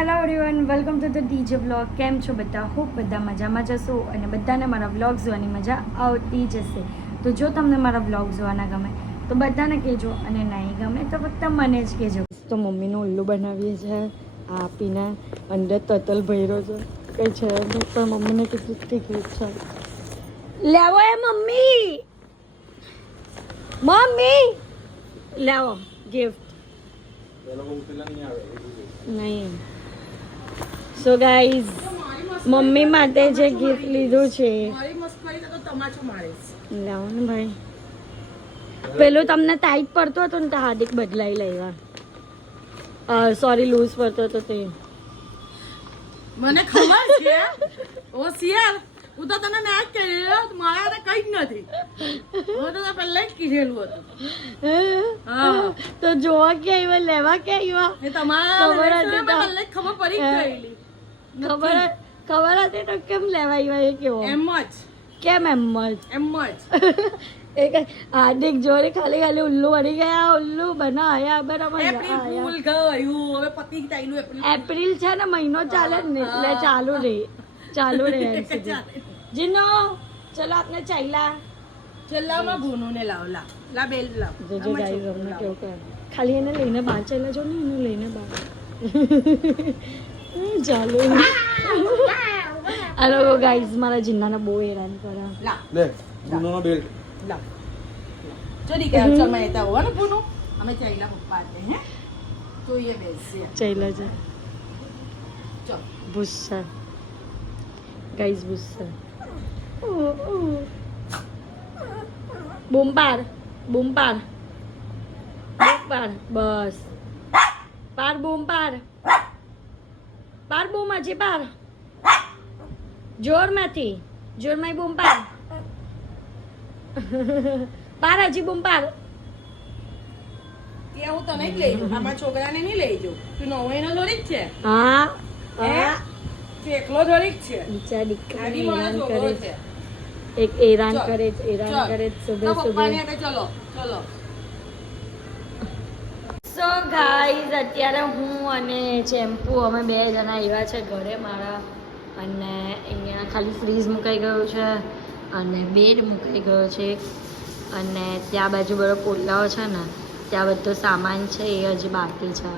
Hello everyone, welcome to the DJ vlog. કેમ છો બધા? હોપ બધા મજામાં જશો અને બધાને મારા વ્લોગ જોવાની મજા આવતી જશે. તો જો તમને મારા વ્લોગ જોવાના ગમે તો બધાને કહેજો, અને નહીં ગમે તો ફક્ત મને જ કહેજો. તો મમ્મીનું ઉલ્લુ બનાવીએ છીએ. આ આપીને અંદર તતલ ભર્યો છે, કંઈ છે પણ મમ્મીને કેટલી ટીકલીફ છે. લેવો એ મમ્મી, મમ્મી લેવો ગિફ્ટ નહીં. સો ગાઈઝ, મમ્મી માટે જે ગિફ્ટ લીધું છે લાવો ને ભાઈ. પેલું તમને ટાઈટ પડતો હતો ને તો હાર્દિક બદલાઈ લેવા, સોરી લૂઝ પડતો હતો તે મને ખબર છે. ઓ સિયાર, હું તો તને ના જ કહ્યું, મારા કઈ જ નથી. હું તો પહેલા જ કીધેલું હતું. હા તો જોવા કે આવ્યા, લેવા કે આવ્યા? એ તમારા પહેલા જ ખબર પડી ગયેલી. ખબર હતી તો કેમ લેવા આવ્યા? એ કેવો એમ જ કેમ એમ જ એક હાર્દિક જોડે ખાલી ઉલ્લુ બની ગયા. ઉલ્લુ બનાયા બરાબર. એપ્રિલ ફૂલ ગયું, હવે પતી ગયું. એપ્રિલ છે ને, મહિનો ચાલે ને એટલે ચાલુ રહે જીનો. ચલો આપણે ચાલ્યા. છેલ્લામાં ભૂનું ને લાવ લા બેલ લાવ. જોજો ગાઈસ, અમને કેવું કરે. ખાલી એને લઈને બહાર ચાલ્યા જો ને, એને લઈને બહાર ચાલો. આ લોકો ગાઈસ મારા જીન્નાને બહુ હેરાન કરે. લે ભૂનો બેલ લાવ. જો દીકરા ચલ મેં એતા હોવા ને ભૂનું. અમે ચાઈલા પપ્પા છે હે, તો એ બેસીએ ચાલ્યા છે. ચલ ભૂસા ગાઈસ, ભૂસા. બૂમ પાર બસ. પાર બૂમ પાર બૂમ, હજી પાર. જોરમાંથી બૂમ પાર. હજી બૂમ પાર. કે હું તને જ લઈ જાઉં, આમાં છોકરાને નહીં લઈ જાઉં. તું નવાઈનો લોરી જ છે. હા તું એકલો જોડી જ છે. બીચા દીકરા આની મારા છોકરો છે. એક હેરાન કરે સુબહ પપ્પાની હાથે ચલો. સો ગાઈઝ, અત્યારે હું અને ચેમ્પુ અમે બે જણા આવ્યા છે ઘરે મારા, અને અહીંયા ખાલી ફ્રીજ મુકાઈ ગયું છે અને બેડ મુકાઈ ગયો છે, અને ત્યાં બાજુ બધો પોટલાઓ છે ને, ત્યાં બધો સામાન છે એ હજી બાકી છે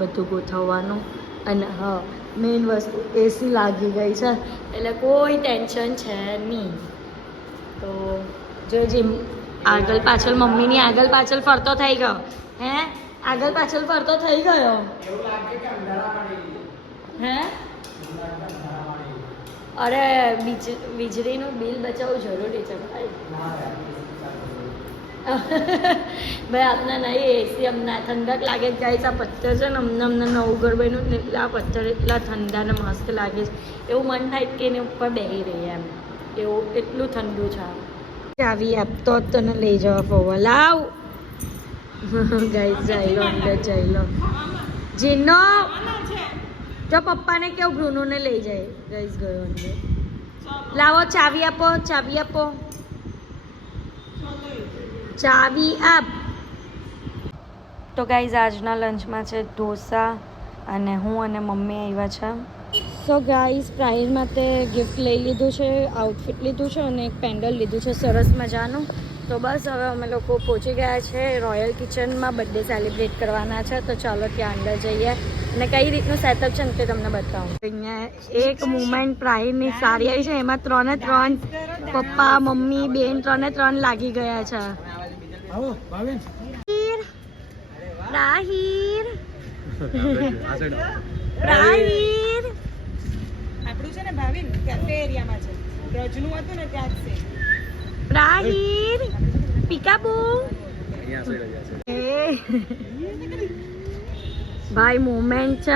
બધું ગોઠવવાનું. અને હા, મેઇન વસ્તુ એસી લાગી ગઈ છે એટલે કોઈ ટેન્શન છે નહીં. તો જો જીમ આગળ પાછળ, મમ્મીની આગળ પાછળ ફરતો થઈ ગયો. હે, આગળ પાછળ ફરતો થઈ ગયો. હે, અરે વીજળીનું બિલ બચાવવું જરૂરી છે ભાઈ. ભાઈ આપને નહીં એસી, અમને ઠંડક લાગે. ગાઈસ, આ પથ્થર છે ને, અમને નવું ઘર બન્યું ને એટલે આ પથ્થર એટલા ઠંડા ને મસ્ત લાગે છે. એવું મન થાય કે એની ઉપર બેસી રહીએ એમ, એવું એટલું ઠંડુ છે. ચાવી આપતો જ તને લઈ જવા પૌવા લાવ. ગાઈસ જઈ લો, અંદર જઈ લો. જીનો જો પપ્પાને કેવું ભ્રુનુને લઈ જાય. ગાઈસ ગયો અંદર. લાવો ચાવી આપો, ચાવી આપ. તો ગાઈઝ, આજના લંચમાં છે ઢોસા, અને હું અને મમ્મી આવ્યા છે. સો ગાઈઝ, પ્રાઇઝ માટે ગિફ્ટ લઈ લીધું છે, આઉટફિટ લીધું છે અને એક પેન્ડલ લીધું છે સરસ મજાનું. તો બસ હવે અમે લોકો પહોંચી ગયા છે રોયલ કિચનમાં. બર્થડે સેલિબ્રેટ કરવાના છે, તો ચાલો ત્યાં અંદર જઈએ અને કઈ રીતનું સેટઅપ છે ને તે તમને બતાવું. અહીંયા એક મુમેન્ટ પ્રાઇઝની સારી આવી છે, એમાં 3 પપ્પા મમ્મી બેન 3 લાગી ગયા છે. રાહીર આપણું છે ને ભાવિન કેફે એરિયામાં છે, રજનું હતું ને ત્યાં જ છે. રાહીર પીકાબુ ભાઈ, મોમેન્ટ છે.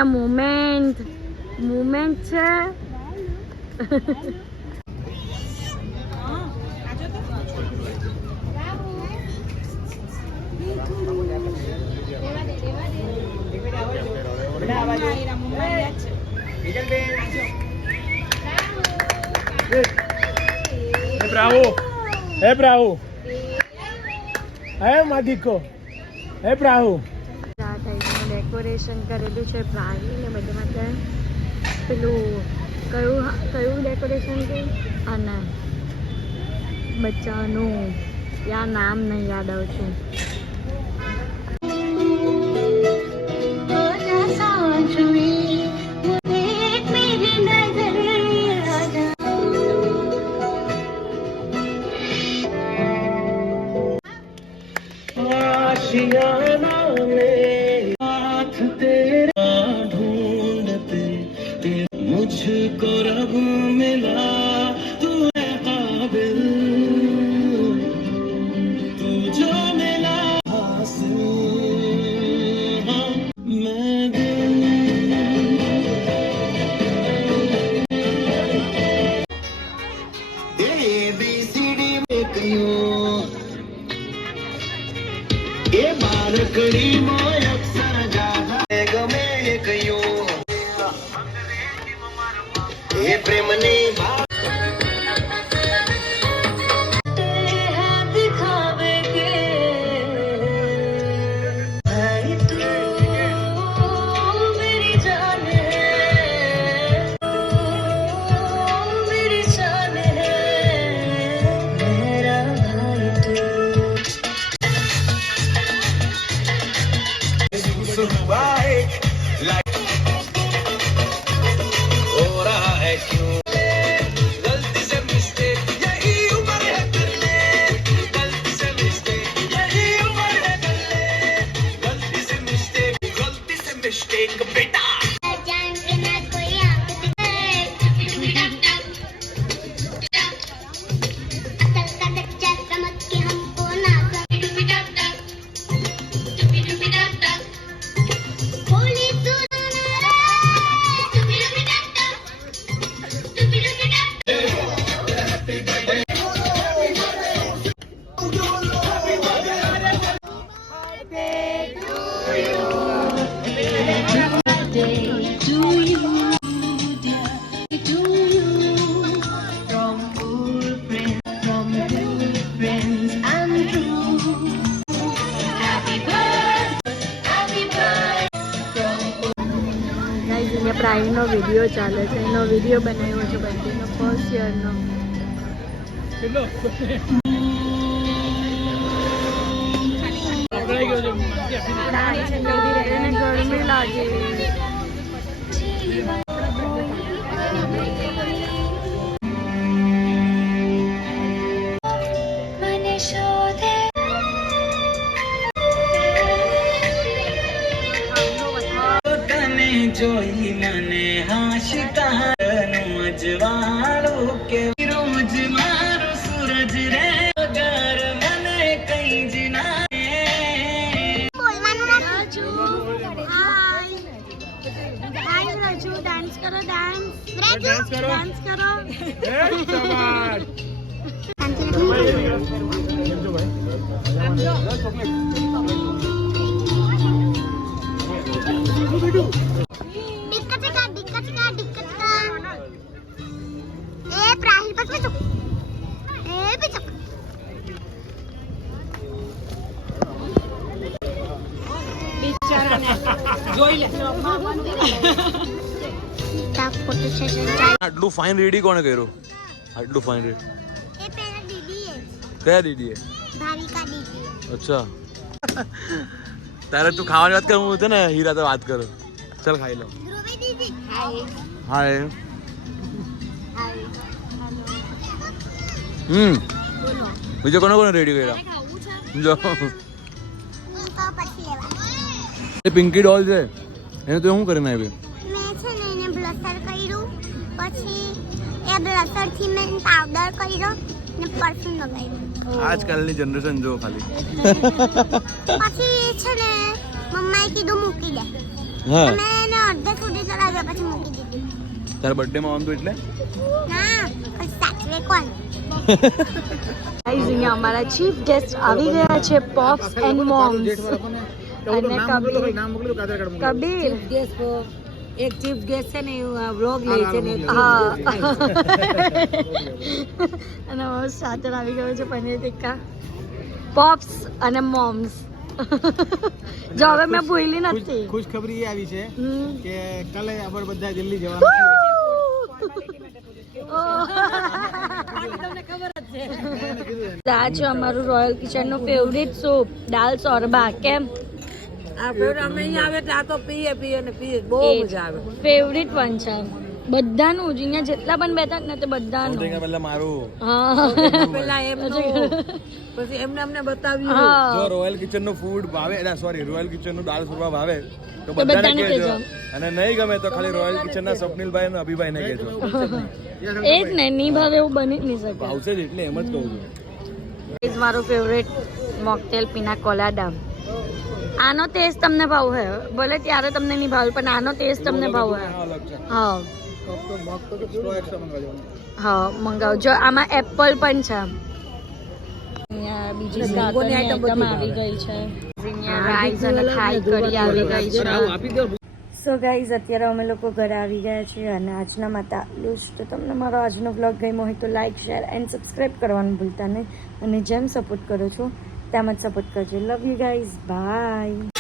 Bravo. Magico. Bravo. આ ટાઈપનું ડેકોરેશન કરેલું છે પ્રાણી ને બધા માટે પેલું કયું ડેકોરેશન છે અને બચ્ચાનું યા નામ નહીં યાદ આવતું मुझको रब मिला तू है काबिल तू जो मिला हासिल मैं ABCD में कयूं ये बारकड़ी मोय अक्सर जागा गमे कयूं ये प्रेमनी दिखावे के है तू मेरी जान है मेरी जान है मेरा भाई तू सुबाए हो रहा है क्यों गलती से मिस्टेक यही उम्र है कर ले गलती से मिस्टेक यही उम्र है कर ले गलती से मिस्टेक बेटा जान के ना कोई आंख दिखाए अकल का कच्चा समझ के हमको ना बोली तू પ્રાઇમનો વિડીયો ચાલે છે એનો વિડીયો બનાવ્યો છે બર્થડેનો ફર્સ્ટ યરનો ગરમી લાગે મને શોધે તને જોઈ મને હાશિકાનું અજવાળું કે રોજ મારો સૂરજ રે વગર મને કઈ જ ના બોલવાનું રાજુ હાય હાય રાજુ ડાન્સ કરો ડાન્સ ડાન્સ કરો दिक्कत का ए प्राहिल बस में चुप ए भी चुप फोटो सेशन આટલું ફાઇન રેડી કોણે કર્યું આટલું ફાઇન રેડી એ પેલા દીદી હે કયા દીદી ભાવિકા દીદી અચ્છા તારે તું ખાવાની વાત કર હું છે ને હીરા તો વાત કરું ચાલ ખાઈ લો ધ્રુવી દીદી હાય હાય હાય બીજો કોને રેડી કર્યા જો હું તો પછી લેવા એ પિંકી ડોલ છે એને તું શું કરીને આવી મેં છે ને એને બ્લશર કર્યું પછી એ બ્લશર થી મેં પાવડર કર્યો ને પરફ્યુમ લગાવ્યું આજકાલની જનરેશન જો ખાલી પછી છે ને મમ્માએ કીધું મૂકી દે હા તો મેં એને અડધે સુધી ચલાવ્યા પછી મૂકી દીધી તારા બર્થડે માં આવતું એટલે ના પછી સાચવે કોણ ગાઈઝ અહીંયા અમારા ચીફ ગેસ્ટ આવી ગયા છે પોપ્સ એન્ડ મોમ્સ અને કબીર એક ચીફ ગેસ્ટ છે ને વ્લોગ લે છે ને હા અને સાથે આવી ગયો છે પનીર ટિક્કા પોપ્સ અને મોમ્સ જો હવે મેં ભૂલી નથી ખુશ ખબરી એ આવી છે હમ. કે કાલે આપણે બધા દિલ્હી જવાના આ છે અમારું રોયલ કિચન નું ફેવરિટ સૂપ દાલ સોરબા કેમ અમે અહીંયા આવે એટલે આ તો પીએ ને પીએ બહુ મજા આવે ફેવરિટ વન છે બધાનું જ અહીંયા જેટલા પણ બેઠા ને તે બધાનું પહેલા મારું હા પેલા એમનું પછી એમને બતાવ્યું હા જો રોયલ કિચન નું ફૂડ ભાવે સોરી રોયલ કિચન નું દાળ સુરમા ભાવે તો તો બધાને બધાને કહેજો કહેજો. અને નહીં ગમે તો ખાલી રોયલ કિચન ના સ્વપ્નિલભાઈ અને અભિભાઈ ને કહેજો એ જ ને નહીં ભાવે એવું બની જ નહીં શકે ભાવશે જ એટલે એમ જ કહું છું ઇઝ મારો ફેવરેટ મોકટેલ પીના કોલાડા આનો ટેસ્ટ તમને ભાવે ભલે ત્યારે તમને નહીં ભાવે પણ આનો ટેસ્ટ તમને ભાવે અલગ છે હા સ્ટ્રો એક્સ્ટ્રા મંગાવજો હા મંગાવજો આમાં એપલ પણ છે અહીંયા બીજી સાતની આઈટમ આવી ગઈ છે અહીંયા રાઈસ અને થાઈ કરી આવી ગઈ છે સો ગાઈઝ અત્યારે અમે લોકો ઘરે આવી ગયા છીએ અને આજના માટે આટલું જ તો તમને મારો આજનો બ્લોગ ગમ્યો હોય તો લાઇક શેર એન્ડ સબસ્ક્રાઈબ કરવાનું ભૂલતા નહીં અને જેમ સપોર્ટ કરો છો તેમ જ સપોર્ટ કરજો લવ યુ ગાઈઝ બાય